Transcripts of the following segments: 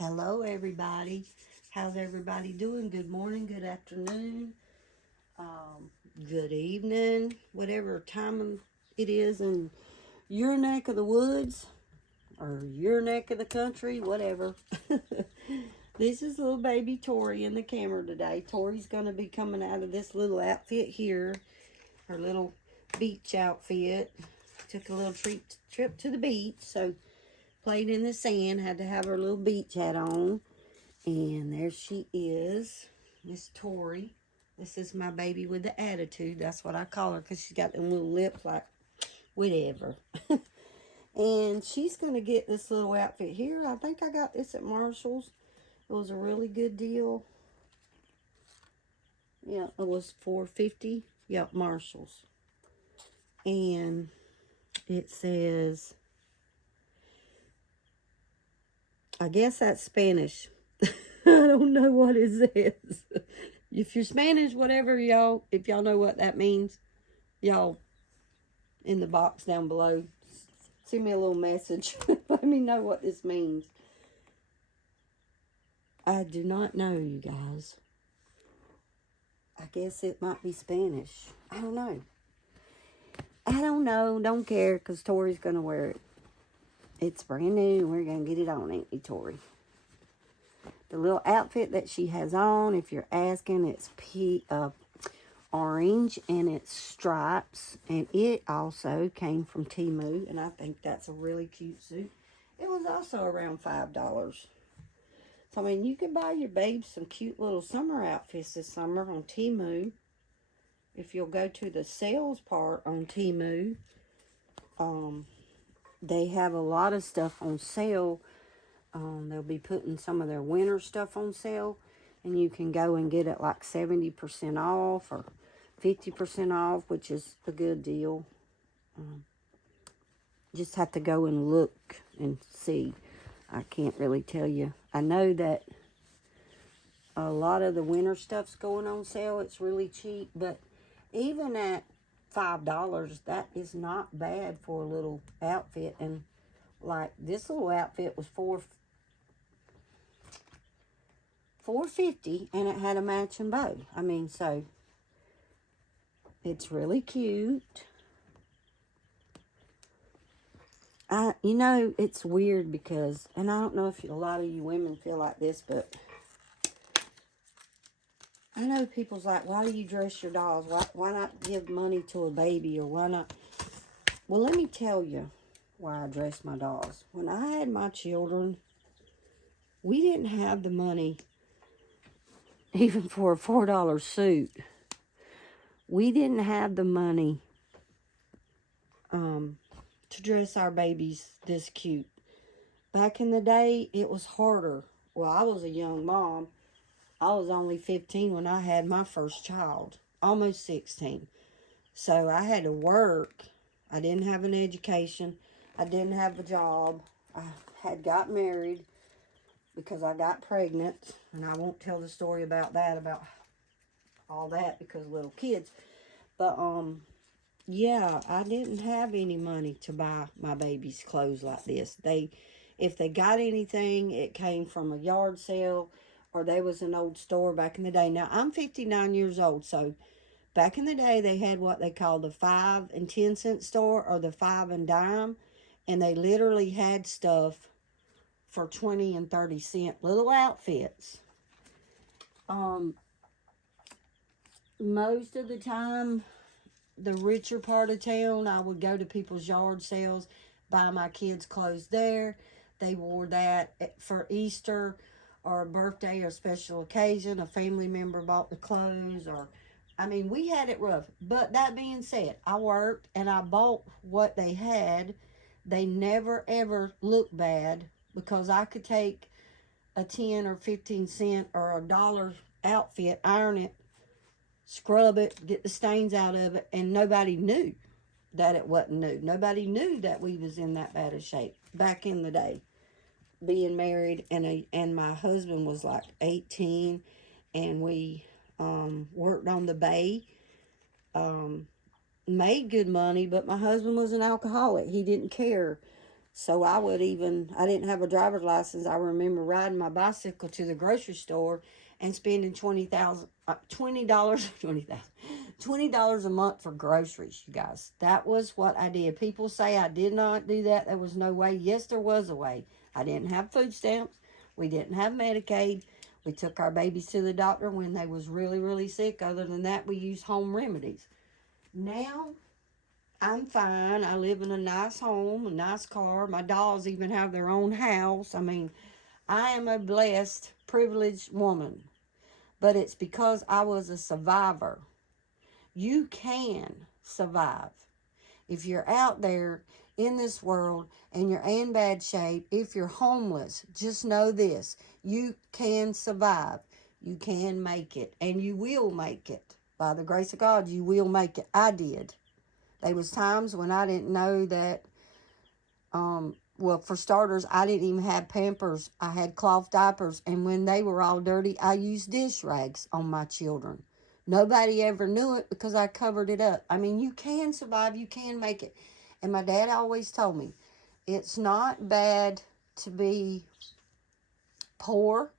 Hello, everybody. How's everybody doing? Good morning, good afternoon, good evening, whatever time it is in your neck of the woods or your neck of the country, whatever. This is little baby Tori in the camera today. Tori's going to be coming out of this little outfit here, her little beach outfit. Took a little trip to the beach, so played in the sand, had to have her little beach hat on. And there she is, Miss Tori. This is my baby with the attitude. That's what I call her because she's got them little lips like whatever. And she's going to get this little outfit here. I think I got this at Marshall's. It was a really good deal. Yeah, it was $4.50. Yep, Marshall's. And it says, I guess that's Spanish. I don't know what it says. If you're Spanish, whatever, y'all, if y'all know what that means, y'all in the box down below, send me a little message. Let me know what this means. I do not know, you guys. I guess it might be Spanish. I don't know. I don't know. Don't care, because Tori's going to wear it. It's brand new, and we're going to get it on, ain't we, Tori? The little outfit that she has on, if you're asking, it's orange and it's stripes. And it also came from Temu, and I think that's a really cute suit. It was also around $5. So, I mean, you can buy your babe some cute little summer outfits this summer on Temu. If you'll go to the sales part on Temu, they have a lot of stuff on sale. They'll be putting some of their winter stuff on sale, and you can go and get it like 70% off or 50% off, which is a good deal. Just have to go and look and see. I can't really tell you. I know that a lot of the winter stuff's going on sale. It's really cheap, but even at $5, that is not bad for a little outfit. And like this little outfit was $4.50, and it had a matching bow. I mean, so it's really cute. You know, it's weird because, and I don't know if a lot of you women feel like this, but I know people's like, why do you dress your dolls? Why not give money to a baby, or why not? Well, let me tell you why I dress my dolls. When I had my children, we didn't have the money even for a $4 suit. We didn't have the money to dress our babies this cute. Back in the day, it was harder. Well, I was a young mom. I was only 15 when I had my first child, almost 16. So I had to work. I didn't have an education. I didn't have a job. I had got married because I got pregnant, and I won't tell the story about that, about all that, because of little kids. But, yeah, I didn't have any money to buy my baby's clothes like this. If they got anything, it came from a yard sale, or there was an old store back in the day. Now, I'm 59 years old, so back in the day, they had what they called the 5 and 10 cent store, or the 5 and dime, and they literally had stuff for 20 and 30 cent little outfits. Most of the time, the richer part of town, I would go to people's yard sales, buy my kids' clothes there. They wore that for Easter or a birthday or special occasion. A family member bought the clothes, or, I mean, we had it rough. But that being said, I worked and I bought what they had. They never, ever looked bad, because I could take a 10 or 15 cent or $1 outfit, iron it, scrub it, get the stains out of it, and nobody knew that it wasn't new. Nobody knew that we was in that bad of shape back in the day, being married, and my husband was like 18, and we worked on the bay, made good money, but my husband was an alcoholic. He didn't care. So I didn't have a driver's license. I remember riding my bicycle to the grocery store and spending $20, $20 a month for groceries, you guys. That was what I did. People say I did not do that. There was no way. Yes, there was a way. I didn't have food stamps. We didn't have Medicaid. We took our babies to the doctor when they was really, really sick. Other than that, we used home remedies. Now, I'm fine. I live in a nice home, a nice car. My dolls even have their own house. I mean, I am a blessed, privileged woman. But it's because I was a survivor. You can survive. If you're out there in this world and you're in bad shape, if you're homeless, just know this. You can survive. You can make it. And you will make it. By the grace of God, you will make it. I did. There was times when I didn't know that, well, for starters, I didn't even have Pampers. I had cloth diapers, and when they were all dirty, I used dish rags on my children. Nobody ever knew it because I covered it up. I mean, you can survive, you can make it. And my dad always told me, it's not bad to be poor.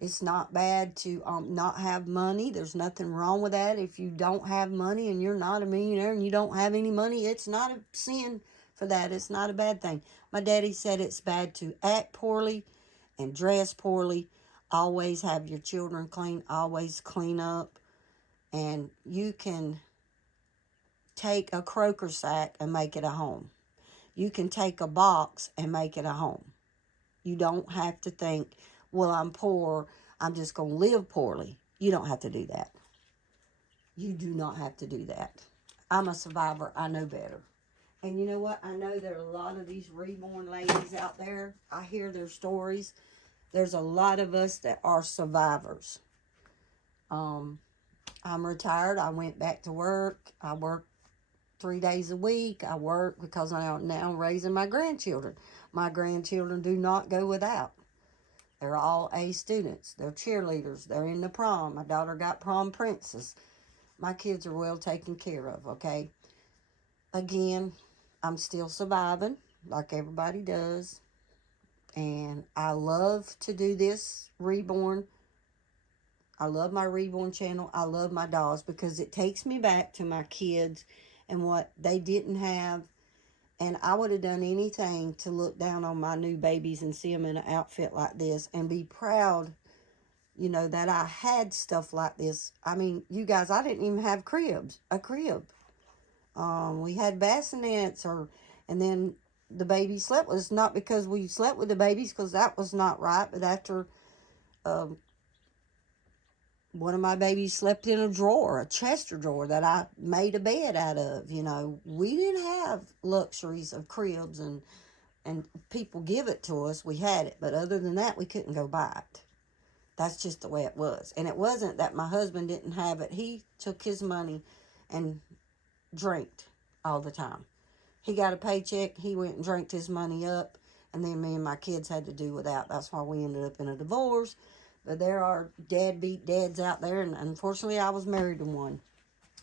It's not bad to not have money. There's nothing wrong with that. If you don't have money and you're not a millionaire and you don't have any money, it's not a sin for that. It's not a bad thing. My daddy said it's bad to act poorly and dress poorly. Always have your children clean. Always clean up. And you can take a croaker sack and make it a home. You can take a box and make it a home. You don't have to think, well, I'm poor, I'm just going to live poorly. You don't have to do that. You do not have to do that. I'm a survivor. I know better. And you know what? I know there are a lot of these reborn ladies out there. I hear their stories. There's a lot of us that are survivors. I'm retired. I went back to work. I work 3 days a week. I work because I'm now raising my grandchildren. My grandchildren do not go without. They're all A students. They're cheerleaders. They're in the prom. My daughter got prom princess. My kids are well taken care of, okay? Again, I'm still surviving like everybody does. And I love to do this reborn. I love my reborn channel. I love my dolls because it takes me back to my kids and what they didn't have. And I would have done anything to look down on my new babies and see them in an outfit like this and be proud, you know, that I had stuff like this. I mean, you guys, I didn't even have a crib. We had bassinets and then the baby slept with us, not because we slept with the babies, because that was not right, but after one of my babies slept in a drawer, a Chester drawer that I made a bed out of. You know, we didn't have luxuries of cribs and people give it to us. We had it, but other than that, we couldn't go buy it. That's just the way it was. And it wasn't that my husband didn't have it. He took his money and drank all the time. He got a paycheck. He went and drank his money up. And then me and my kids had to do without. That's why we ended up in a divorce. But there are deadbeat dads out there. And unfortunately, I was married to one.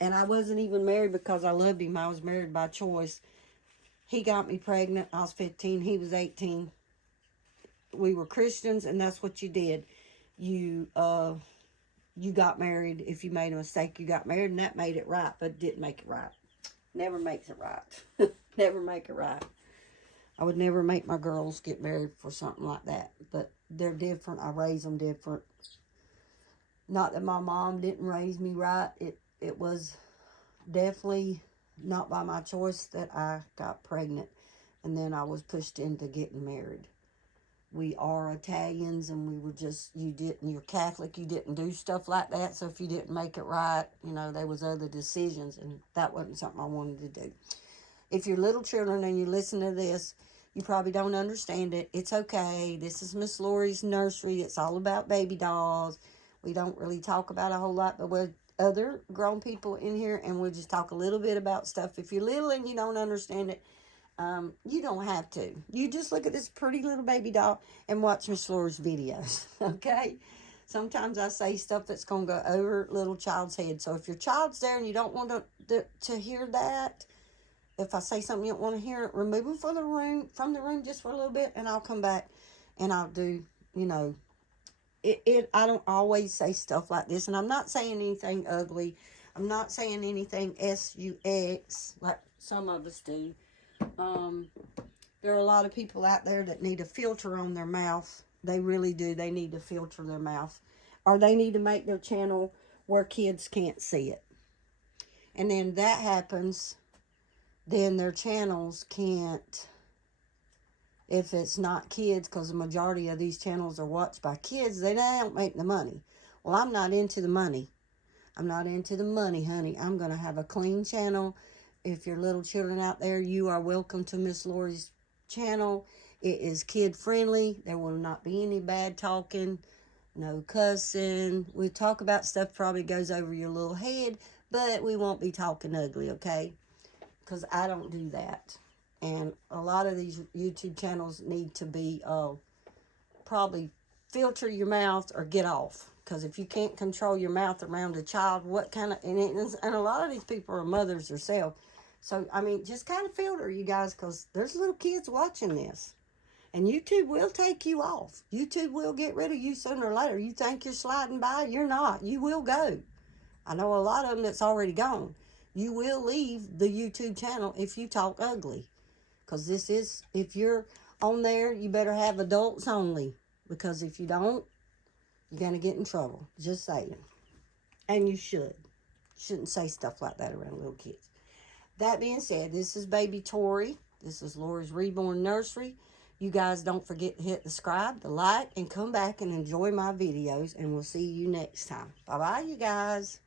And I wasn't even married because I loved him. I was married by choice. He got me pregnant. I was 15. He was 18. We were Christians, and that's what you did. You got married. If you made a mistake, you got married, and that made it right, but it didn't make it right. Never makes it right. Never make it right. I would never make my girls get married for something like that, but they're different. I raise them different. Not that my mom didn't raise me right. It was definitely not by my choice that I got pregnant, and then I was pushed into getting married. We are Italians, and we were just, you're Catholic, you didn't do stuff like that, so if you didn't make it right, you know, there was other decisions, and that wasn't something I wanted to do. If you're little children and you listen to this, you probably don't understand it. It's okay. This is Miss Lori's nursery. It's all about baby dolls. We don't really talk about a whole lot, but we're other grown people in here, and we'll just talk a little bit about stuff. If you're little and you don't understand it, you don't have to. You just look at this pretty little baby doll and watch Miss Lori's videos, okay? Sometimes I say stuff that's going to go over little child's head. So if your child's there and you don't want to hear that, if I say something you don't want to hear, remove them from the room just for a little bit, and I'll come back and I'll do, you know, I don't always say stuff like this, and I'm not saying anything ugly. I'm not saying anything SUX like some of us do. There are a lot of people out there that need a filter on their mouth. They really do. They need to filter their mouth. Or they need to make their channel where kids can't see it. And then that happens, then their channels can't, if it's not kids, because the majority of these channels are watched by kids, they don't make the money. Well, I'm not into the money. I'm not into the money, honey. I'm going to have a clean channel. If you're little children out there, you are welcome to Miss Lori's channel. It is kid friendly. There will not be any bad talking, no cussing. We talk about stuff probably goes over your little head, but we won't be talking ugly, okay? Because I don't do that. And a lot of these YouTube channels need to be probably filter your mouth or get off. Because if you can't control your mouth around a child, what kind of, and a lot of these people are mothers themselves. So, I mean, just kind of filter, you guys, because there's little kids watching this. And YouTube will take you off. YouTube will get rid of you sooner or later. You think you're sliding by, you're not. You will go. I know a lot of them that's already gone. You will leave the YouTube channel if you talk ugly. Because this is, if you're on there, you better have adults only. Because if you don't, you're going to get in trouble. Just saying. And you should. Shouldn't say stuff like that around little kids. That being said, this is baby Tori. This is Lori's Reborn Nursery. You guys don't forget to hit the subscribe, the like, and come back and enjoy my videos. And we'll see you next time. Bye-bye, you guys.